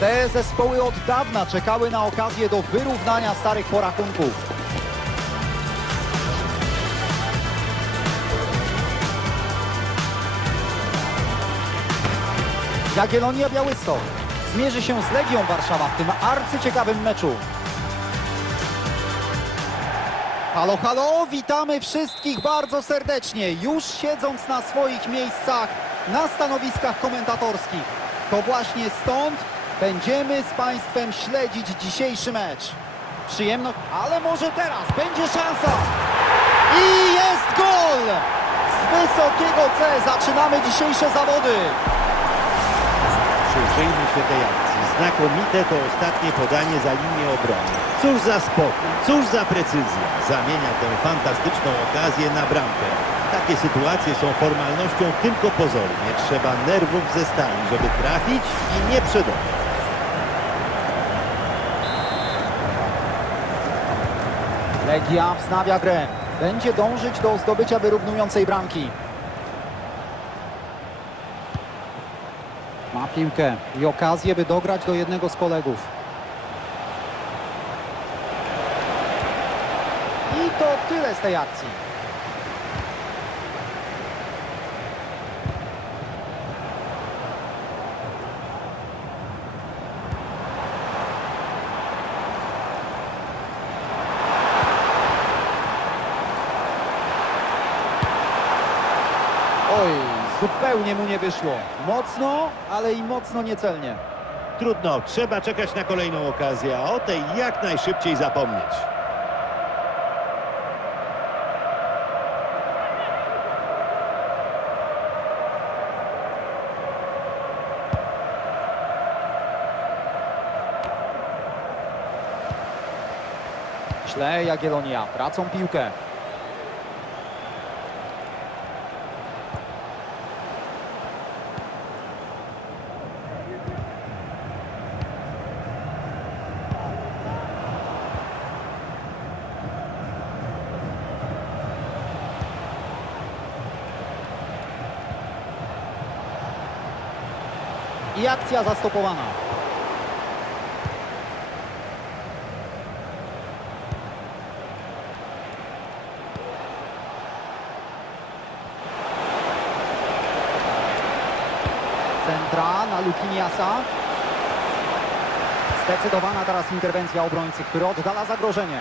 Te zespoły od dawna czekały na okazję do wyrównania starych porachunków. Jagiellonia Białystok zmierzy się z Legią Warszawa w tym arcyciekawym meczu. Halo, halo, witamy wszystkich bardzo serdecznie, już siedząc na swoich miejscach na stanowiskach komentatorskich. To właśnie stąd będziemy z Państwem śledzić dzisiejszy mecz. Przyjemno, ale może teraz będzie szansa. I jest gol! Z wysokiego C zaczynamy dzisiejsze zawody. Przyjrzyjmy się tej akcji. Znakomite to ostatnie podanie za linię obrony. Cóż za spokój, cóż za precyzja. Zamienia tę fantastyczną okazję na bramkę. Takie sytuacje są formalnością tylko pozornie. Trzeba nerwów ze stali, żeby trafić i nie przedobrzyć. Legia wznawia grę. Będzie dążyć do zdobycia wyrównującej bramki. Ma piłkę i okazję, by dograć do jednego z kolegów. I to tyle z tej akcji. Oj, zupełnie mu nie wyszło. Mocno, ale i mocno niecelnie. Trudno, trzeba czekać na kolejną okazję, a o tej jak najszybciej zapomnieć. Źle Jagiellonia, tracą piłkę. Akcja zastopowana. Centra na Lukiniasa. Zdecydowana teraz interwencja obrońcy, który oddala zagrożenie.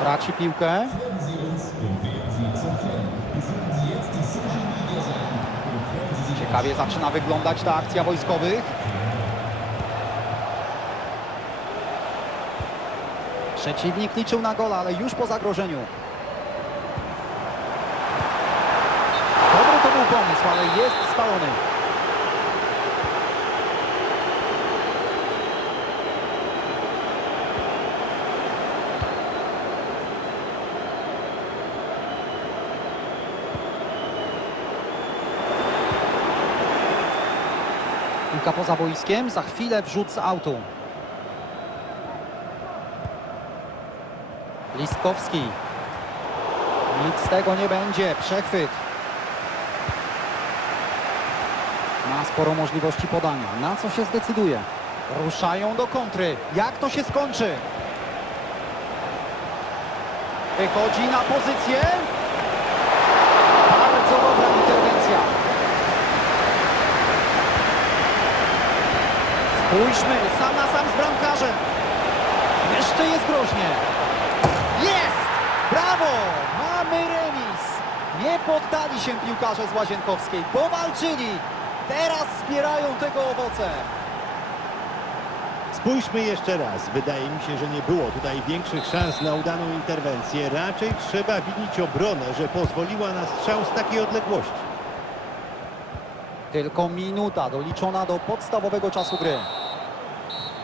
Traci piłkę. Ciekawie zaczyna wyglądać ta akcja wojskowych. Przeciwnik liczył na gola, ale już po zagrożeniu. Dobry to był pomysł, ale jest spalony. Piłka poza boiskiem, za chwilę wrzut z autu. Listkowski. Nic z tego nie będzie, przechwyt. Ma sporo możliwości podania. Na co się zdecyduje? Ruszają do kontry. Jak to się skończy? Wychodzi na pozycję. Bardzo dobra interwencja. Spójrzmy, sam na sam z bramkarzem. Jeszcze jest groźnie. Jest! Brawo! Mamy remis. Nie poddali się piłkarze z Łazienkowskiej. Powalczyli. Teraz zbierają tego owoce. Spójrzmy jeszcze raz. Wydaje mi się, że nie było tutaj większych szans na udaną interwencję. Raczej trzeba winić obronę, że pozwoliła na strzał z takiej odległości. Tylko minuta doliczona do podstawowego czasu gry.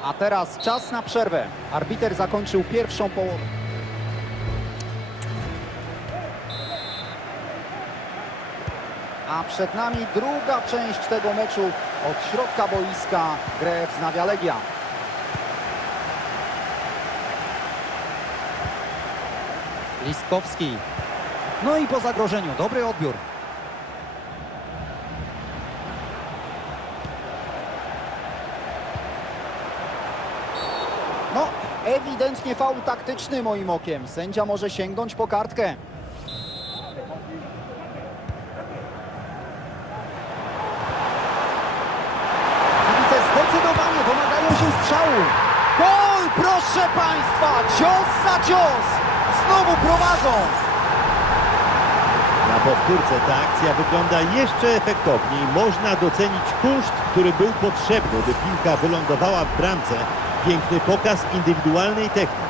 A teraz czas na przerwę. Arbiter zakończył pierwszą połowę. A przed nami druga część tego meczu. Od środka boiska grę wznawia Legia. Listkowski. No i po zagrożeniu dobry odbiór. Ewidentnie faul taktyczny moim okiem. Sędzia może sięgnąć po kartkę. Kibice zdecydowanie domagają się strzału. Gol, proszę Państwa! Cios za cios! Znowu prowadzą! Na powtórce ta akcja wygląda jeszcze efektowniej. Można docenić kunszt, który był potrzebny, by piłka wylądowała w bramce. Piękny pokaz indywidualnej techniki.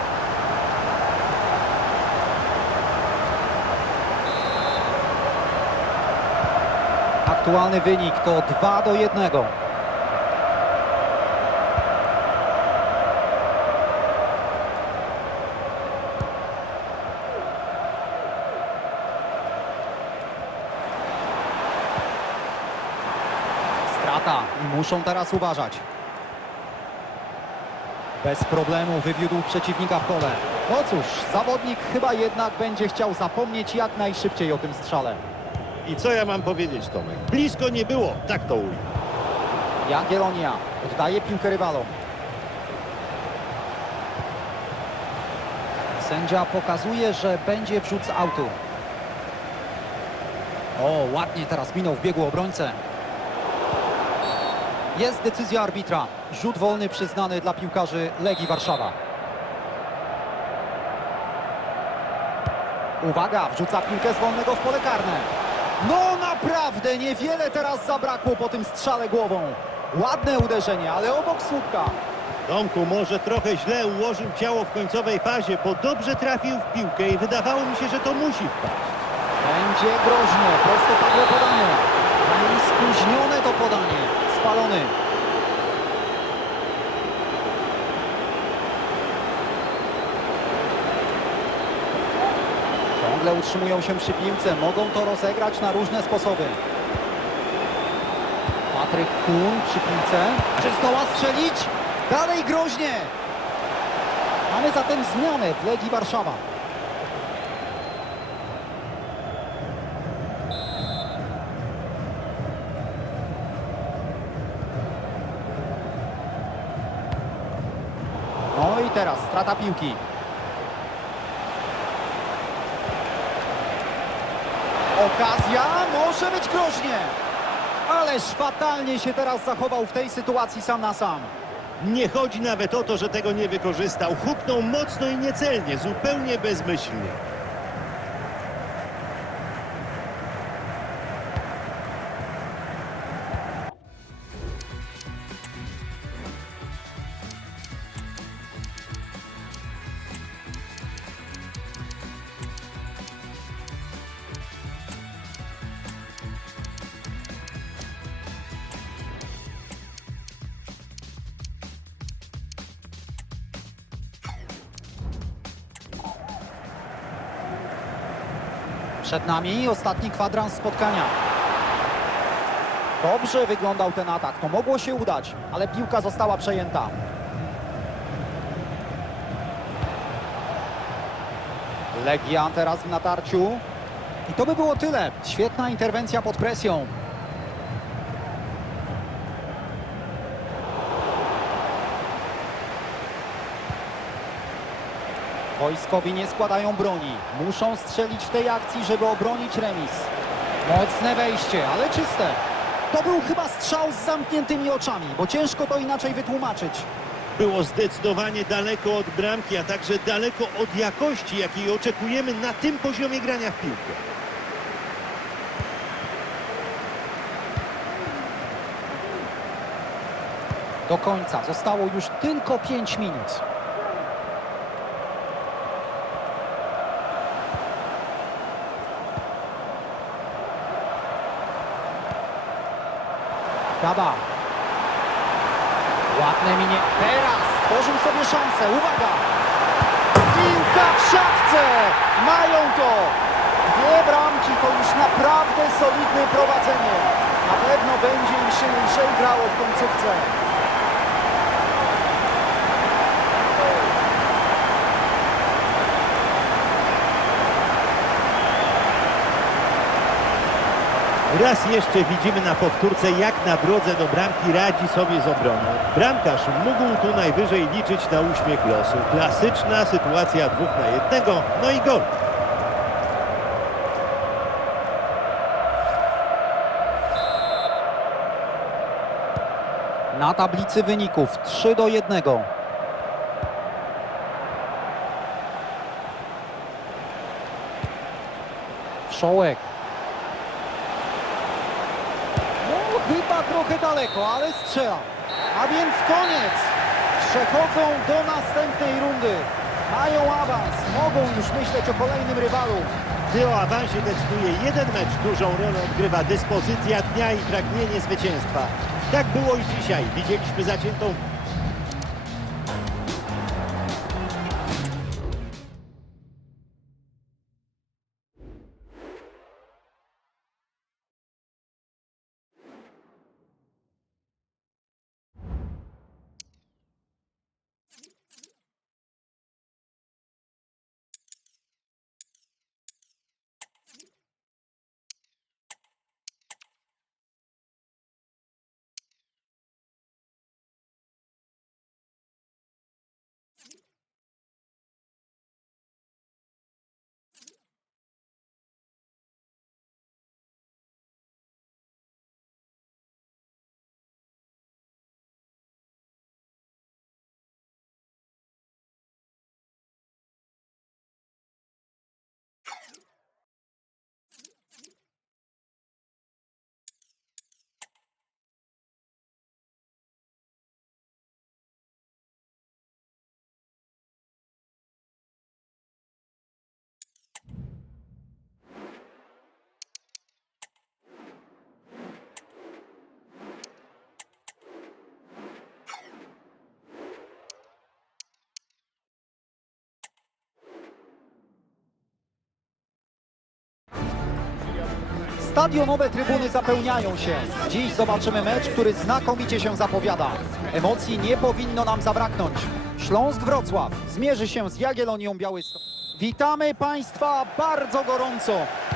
Aktualny wynik to 2 do 1. Strata muszą teraz uważać. Bez problemu wywiódł przeciwnika w kole. No cóż, zawodnik chyba jednak będzie chciał zapomnieć jak najszybciej o tym strzale. I co ja mam powiedzieć, Tomek? Blisko nie było, tak to ujmę. Jagiellonia oddaje piłkę rywalom. Sędzia pokazuje, że będzie wrzut z autu. O, ładnie teraz minął w biegu obrońcę. Jest decyzja arbitra. Rzut wolny przyznany dla piłkarzy Legii Warszawa. Uwaga, wrzuca piłkę z wolnego w pole karne. No naprawdę, niewiele teraz zabrakło po tym strzale głową. Ładne uderzenie, ale obok słupka. Tomku może trochę źle ułożył ciało w końcowej fazie, bo dobrze trafił w piłkę i wydawało mi się, że to musi wpaść. Będzie groźnie, prostopadłe podanie. No I spóźnione to podanie. Spalony. Ciągle utrzymują się przy piłce. Mogą to rozegrać na różne sposoby. Patryk Kun przy piłce. Czy zdoła strzelić? Dalej groźnie. Mamy zatem zmianę w Legii Warszawa. No i teraz strata piłki. Okazja może być groźnie. Ależ fatalnie się teraz zachował w tej sytuacji sam na sam. Nie chodzi nawet o to, że tego nie wykorzystał. Huknął mocno i niecelnie, zupełnie bezmyślnie. Przed nami ostatni kwadrans spotkania. Dobrze wyglądał ten atak, to mogło się udać, ale piłka została przejęta. Legia teraz w natarciu. I to by było tyle. Świetna interwencja pod presją. Wojskowi nie składają broni. Muszą strzelić w tej akcji, żeby obronić remis. Mocne wejście, ale czyste. To był chyba strzał z zamkniętymi oczami, bo ciężko to inaczej wytłumaczyć. Było zdecydowanie daleko od bramki, a także daleko od jakości, jakiej oczekujemy na tym poziomie grania w piłkę. Do końca zostało już tylko 5 minut. Gaba. Ładne minie. Teraz tworzył sobie szansę. Uwaga! Piłka w siatce! Mają to! Dwie bramki to już naprawdę solidne prowadzenie. Na pewno będzie im się lżej grało w końcówce. Raz jeszcze widzimy na powtórce, jak na drodze do bramki radzi sobie z obroną. Bramkarz mógł tu najwyżej liczyć na uśmiech losu. Klasyczna sytuacja dwóch na jednego, no i gol. Na tablicy wyników 3 do 1. Wszołek. No chyba trochę daleko, ale strzela. A więc koniec. Przechodzą do następnej rundy. Mają awans, mogą już myśleć o kolejnym rywalu. Gdy o awansie decyduje jeden mecz, dużą rolę odgrywa dyspozycja dnia i pragnienie zwycięstwa. Tak było i dzisiaj. Widzieliśmy zaciętą Stadionowe trybuny zapełniają się. Dziś zobaczymy mecz, który znakomicie się zapowiada. Emocji nie powinno nam zabraknąć. Śląsk Wrocław zmierzy się z Jagiellonią Białystok. Witamy Państwa bardzo gorąco.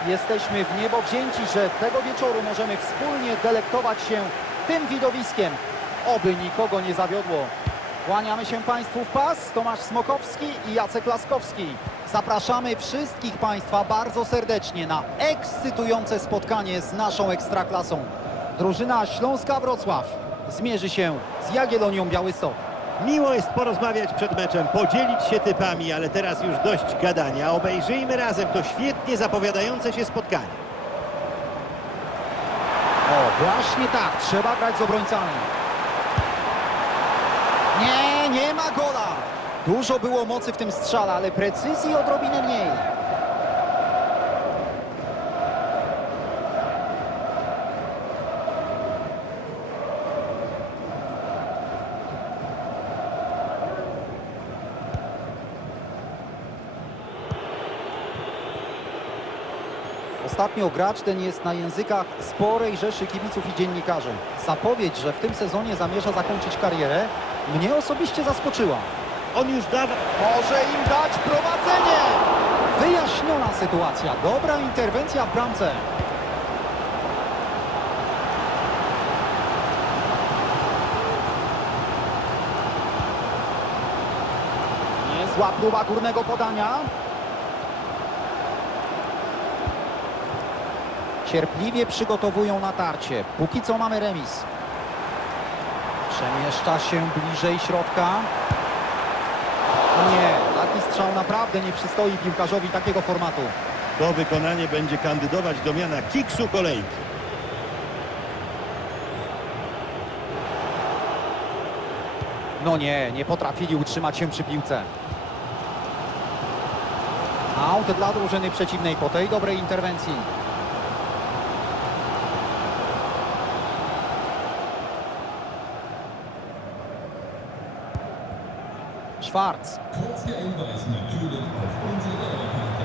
Jesteśmy w niebo wzięci, że tego wieczoru możemy wspólnie delektować się tym widowiskiem. Oby nikogo nie zawiodło. Kłaniamy się Państwu w pas. Tomasz Smokowski i Jacek Laskowski. Zapraszamy wszystkich Państwa bardzo serdecznie na ekscytujące spotkanie z naszą Ekstraklasą. Drużyna Śląska Wrocław zmierzy się z Jagiellonią Białystok. Miło jest porozmawiać przed meczem, podzielić się typami, ale teraz już dość gadania. Obejrzyjmy razem to świetnie zapowiadające się spotkanie. O, właśnie tak, trzeba grać z obrońcami. Nie, nie ma gola. Dużo było mocy w tym strzale, ale precyzji odrobinę mniej. Ostatnio gracz ten jest na językach sporej rzeszy kibiców i dziennikarzy. Zapowiedź, że w tym sezonie zamierza zakończyć karierę, mnie osobiście zaskoczyła. On już dawa... Może im dać prowadzenie! Wyjaśniona sytuacja, dobra interwencja w bramce. Niezła próba górnego podania. Cierpliwie przygotowują natarcie. Póki co mamy remis. Przemieszcza się bliżej środka. Nie, taki strzał naprawdę nie przystoi piłkarzowi takiego formatu. To wykonanie będzie kandydować do miana kiksu kolejki. No nie, nie potrafili utrzymać się przy piłce. Aut dla drużyny przeciwnej po tej dobrej interwencji. Schwarz.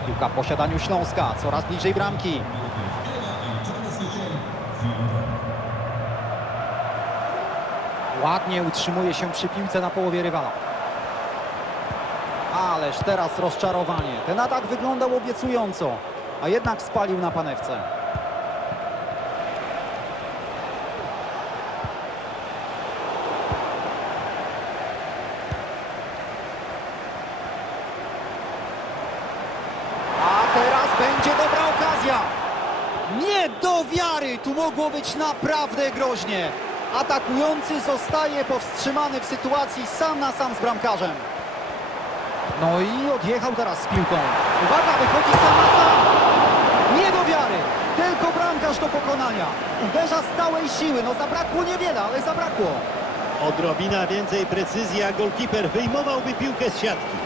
Piłka w posiadaniu Śląska, coraz bliżej bramki. Ładnie utrzymuje się przy piłce na połowie rywala. Ależ teraz rozczarowanie. Ten atak wyglądał obiecująco, a jednak spalił na panewce. będzie dobra okazja. Nie do wiary, tu mogło być naprawdę groźnie. Atakujący zostaje powstrzymany w sytuacji sam na sam z bramkarzem. No i odjechał teraz z piłką. Uwaga, wychodzi sam na sam. Nie do wiary, tylko bramkarz do pokonania. Uderza z całej siły, no zabrakło niewiele, ale zabrakło. Odrobina więcej precyzji, a golkiper wyjmowałby piłkę z siatki.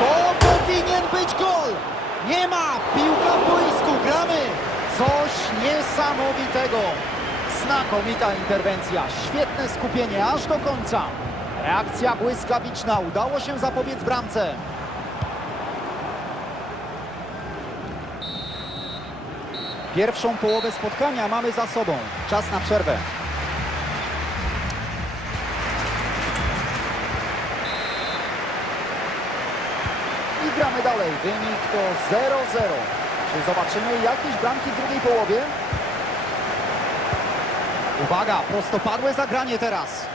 To powinien być gol! Nie ma! Piłka w boisku, gramy! Coś niesamowitego! Znakomita interwencja, świetne skupienie aż do końca. Reakcja błyskawiczna, udało się zapobiec bramce. Pierwszą połowę spotkania mamy za sobą. Czas na przerwę. Wynik to 0-0. Czy zobaczymy jakieś bramki w drugiej połowie? Uwaga, prostopadłe zagranie teraz.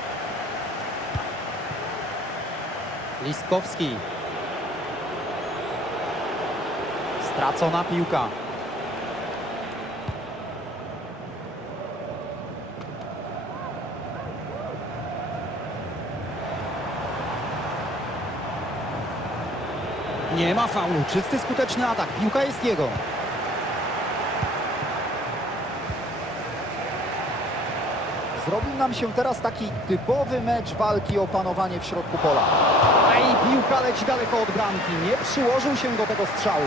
Listkowski. Stracona piłka. Nie ma faulu. Czysty, skuteczny atak. Piłka jest jego. Zrobił nam się teraz taki typowy mecz walki o panowanie w środku pola. Ej, piłka leci daleko od bramki. Nie przyłożył się do tego strzału.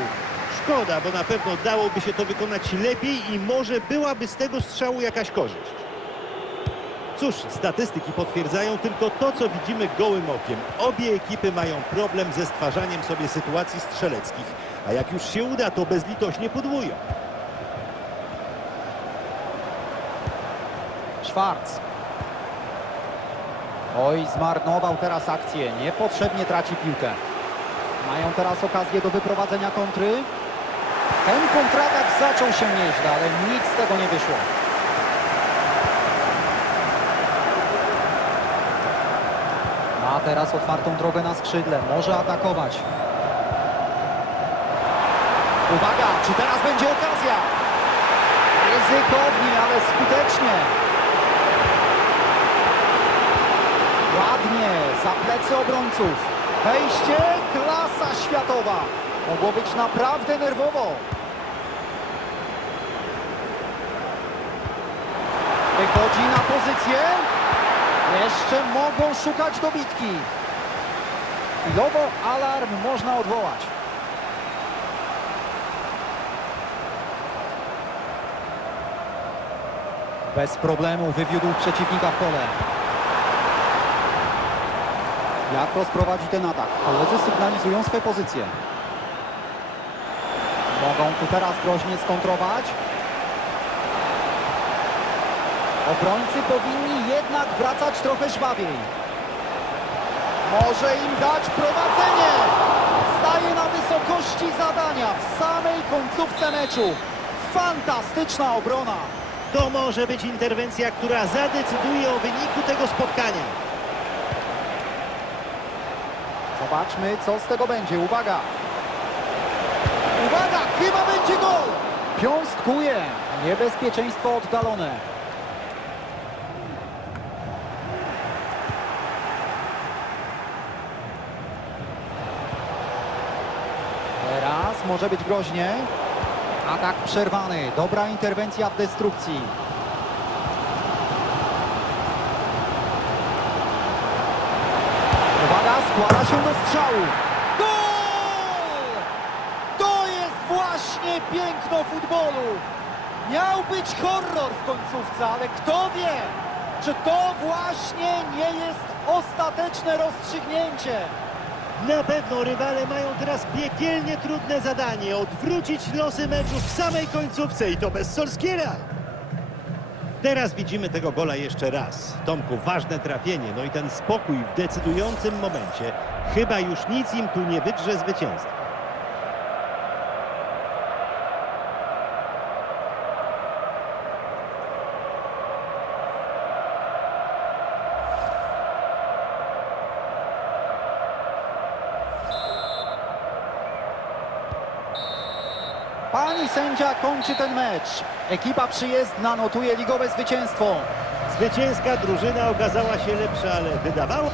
Szkoda, bo na pewno dałoby się to wykonać lepiej i może byłaby z tego strzału jakaś korzyść. Cóż, statystyki potwierdzają tylko to, co widzimy gołym okiem. Obie ekipy mają problem ze stwarzaniem sobie sytuacji strzeleckich, a jak już się uda, to bezlitośnie podłują. Schwarz. Oj, zmarnował teraz akcję. Niepotrzebnie traci piłkę. Mają teraz okazję do wyprowadzenia kontry. Ten kontratak zaczął się nieźle, ale nic z tego nie wyszło. Teraz otwartą drogę na skrzydle. Może atakować. Uwaga, czy teraz będzie okazja? Ryzykownie, ale skutecznie. Ładnie, za plecy obrońców. Wejście, klasa światowa. Mogło być naprawdę nerwowo. Wychodzi na pozycję. Jeszcze mogą szukać dobitki. Chwilowo alarm można odwołać. Bez problemu wywiódł przeciwnika w pole. Jak rozprowadzi ten atak? Koledzy sygnalizują swoje pozycje. Mogą tu teraz groźnie skontrować. Obrońcy powinni jednak wracać trochę żwawiej. Może im dać prowadzenie. Staje na wysokości zadania w samej końcówce meczu. Fantastyczna obrona. To może być interwencja, która zadecyduje o wyniku tego spotkania. Zobaczmy, co z tego będzie. Uwaga! Uwaga! Chyba będzie gol! Piąstkuje. Niebezpieczeństwo oddalone. Teraz może być groźnie. Atak przerwany. Dobra interwencja w destrukcji. Uwaga, składa się do strzału. Gol! To jest właśnie piękno futbolu. Miał być horror w końcówce, ale kto wie, czy to właśnie nie jest ostateczne rozstrzygnięcie. Na pewno rywale mają teraz piekielnie trudne zadanie odwrócić losy meczu w samej końcówce i to bez Solskiera. Teraz widzimy tego gola jeszcze raz. Tomku, ważne trafienie, no i ten spokój w decydującym momencie. Chyba już nic im tu nie wydrze zwycięstwa. Sędzia kończy ten mecz. Ekipa przyjezdna notuje ligowe zwycięstwo. Zwycięska drużyna okazała się lepsza, ale wydawało